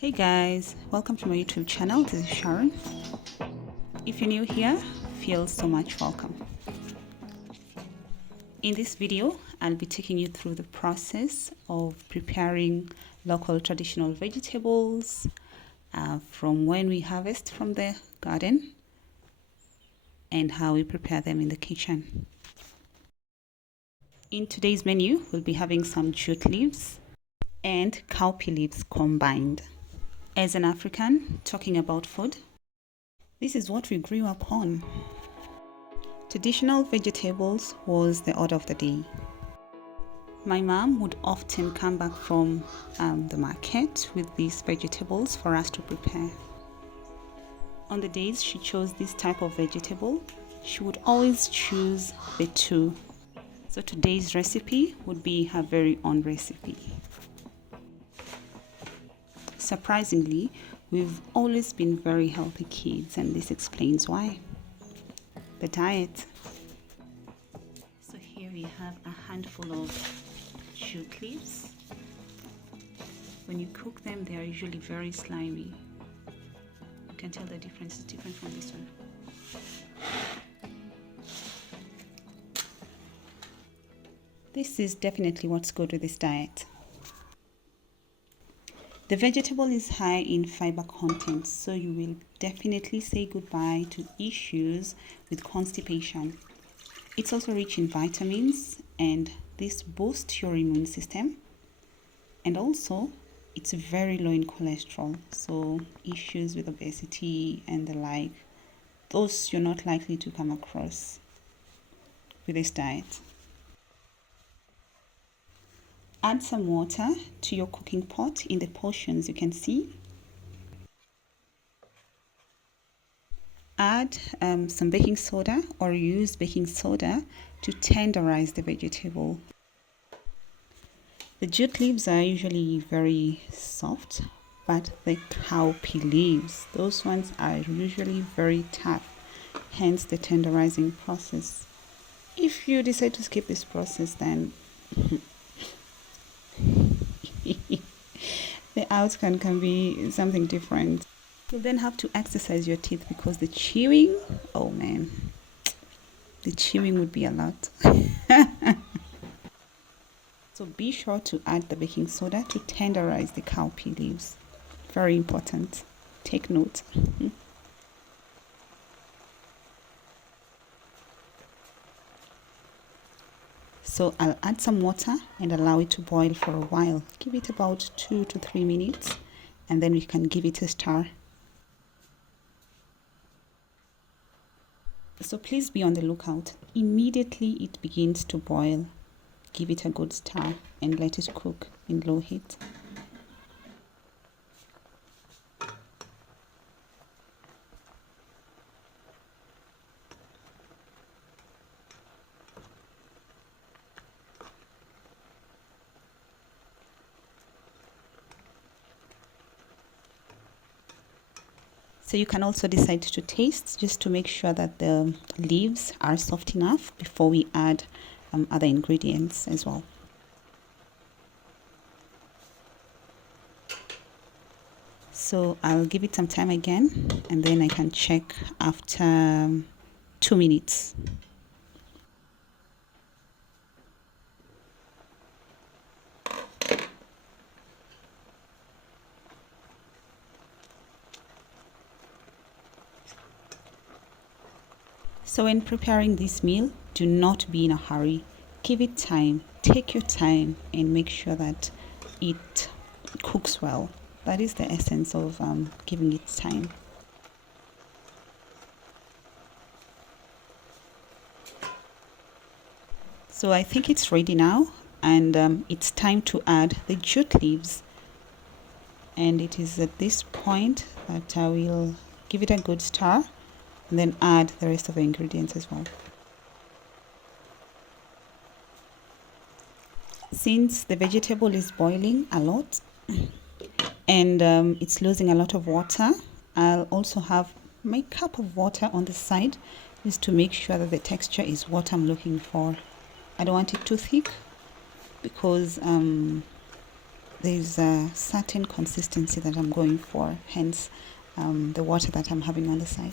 Hey guys, welcome to my YouTube channel. This is Sharon. If you're new here, feel so much welcome. In this video, I'll be taking you through the process of preparing local traditional vegetables from when we harvest from the garden and how we prepare them in the kitchen. In today's menu, we'll be having some jute leaves and cowpea leaves combined. As an African, talking about food, this is what we grew up on. Traditional vegetables was the order of the day. My mom would often come back from the market with these vegetables for us to prepare. On the days she chose this type of vegetable, she would always choose the two. So today's recipe would be her very own recipe. Surprisingly, we've always been very healthy kids, and this explains why. The diet. So here we have a handful of jute leaves. When you cook them, they are usually very slimy. You can tell the difference is different from this one. This is definitely what's good with this diet. The vegetable is high in fiber content, so you will definitely say goodbye to issues with constipation. It's also rich in vitamins, and this boosts your immune system. And also, it's very low in cholesterol, so issues with obesity and the like, those you're not likely to come across with this diet. Add some water to your cooking pot in the portions you can see. Add some baking soda or use baking soda to tenderize the vegetable. The jute leaves are usually very soft, but the cowpea leaves, those ones are usually very tough, hence the tenderizing process. If you decide to skip this process, then the outcome can be something different. You'll then have to exercise your teeth because the chewing, oh man, the chewing would be a lot. So be sure to add the baking soda to tenderize the cowpea leaves. Very important. Take note. So I'll add some water and allow it to boil for a while. Give it about 2 to 3 minutes and then we can give it a stir. So please be on the lookout. Immediately it begins to boil, give it a good stir and let it cook in low heat. So you can also decide to taste just to make sure that the leaves are soft enough before we add other ingredients as well. So I'll give it some time again and then I can check after 2 minutes. So when preparing this meal, do not be in a hurry. Give it time, take your time and make sure that it cooks well. That is the essence of giving it time. So I think it's ready now and it's time to add the jute leaves. And it is at this point that I will give it a good stir and then add the rest of the ingredients as well. Since the vegetable is boiling a lot and it's losing a lot of water, I'll also have my cup of water on the side just to make sure that the texture is what I'm looking for. I don't want it too thick because there's a certain consistency that I'm going for, hence the water that I'm having on the side.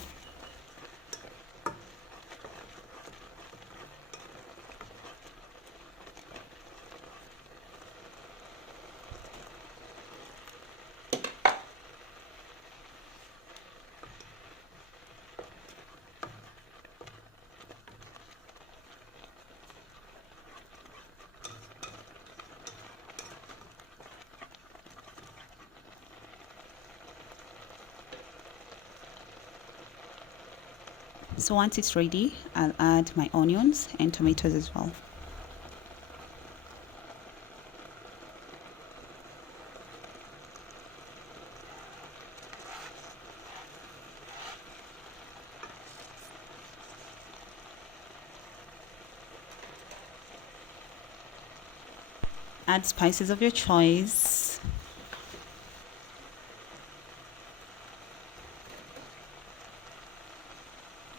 So once it's ready, I'll add my onions and tomatoes as well. Add spices of your choice.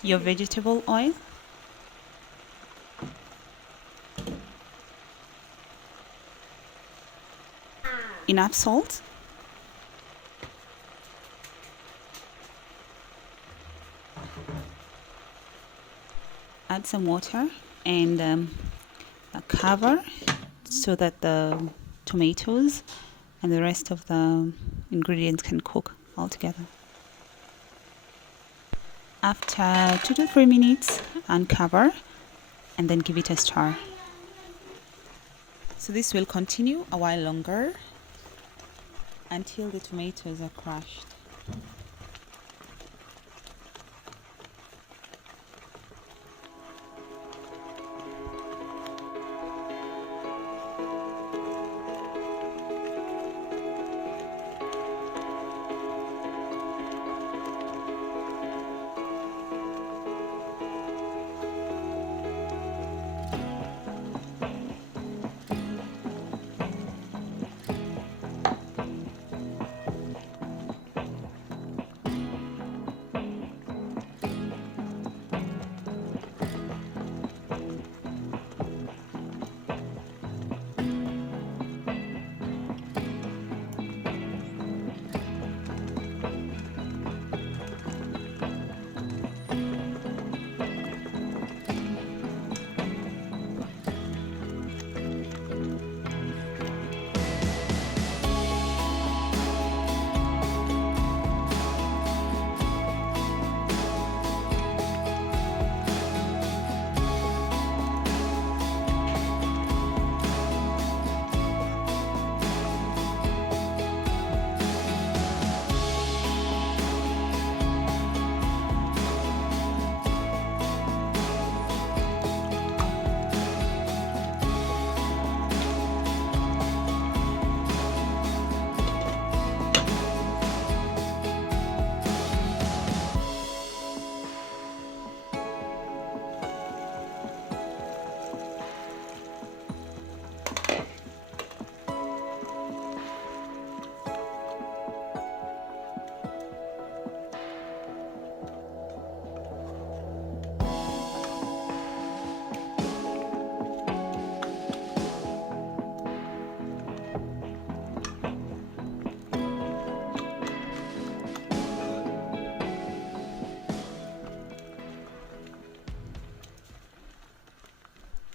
Your vegetable oil. Enough salt. Add some water and cover so that the tomatoes and the rest of the ingredients can cook all together. After 2 to 3 minutes, uncover and then give it a stir. So this will continue a while longer until the tomatoes are crushed.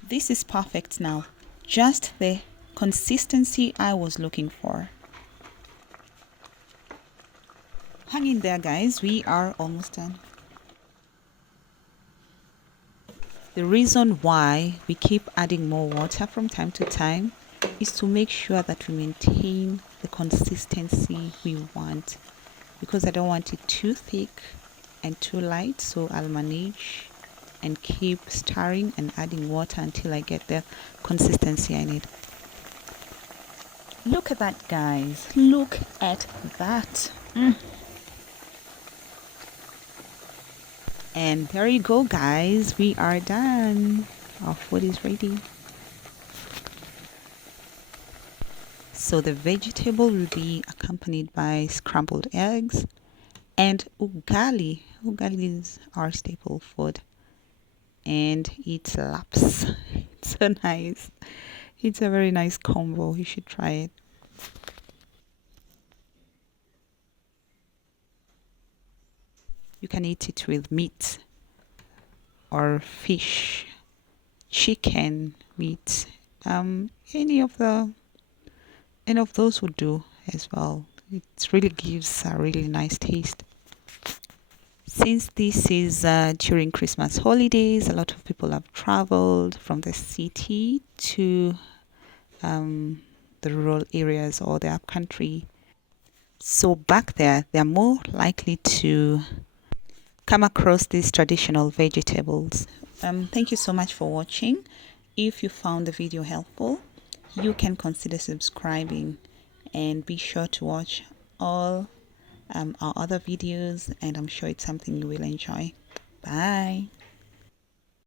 This is perfect now. Just the consistency I was looking for. Hang in there, guys. We are almost done. The reason why we keep adding more water from time to time is to make sure that we maintain the consistency we want, because I don't want it too thick and too light, so I'll manage and keep stirring and adding water until I get the consistency I need. Look at that, guys. Look at that. And there you go, guys. We are done. Our food is ready. So the vegetable will be accompanied by scrambled eggs and ugali. Ugali is our staple food, and it slaps. It's so nice. It's a very nice combo. You should try it. You can eat it with meat or fish, chicken, meat. Any of those would do as well. It really gives a really nice taste. Since this is during Christmas holidays, a lot of people have traveled from the city to the rural areas or the upcountry. So back there, they're more likely to come across these traditional vegetables. Thank you so much for watching. If you found the video helpful, you can consider subscribing and be sure to watch all our other videos, and I'm sure it's something you will enjoy. Bye.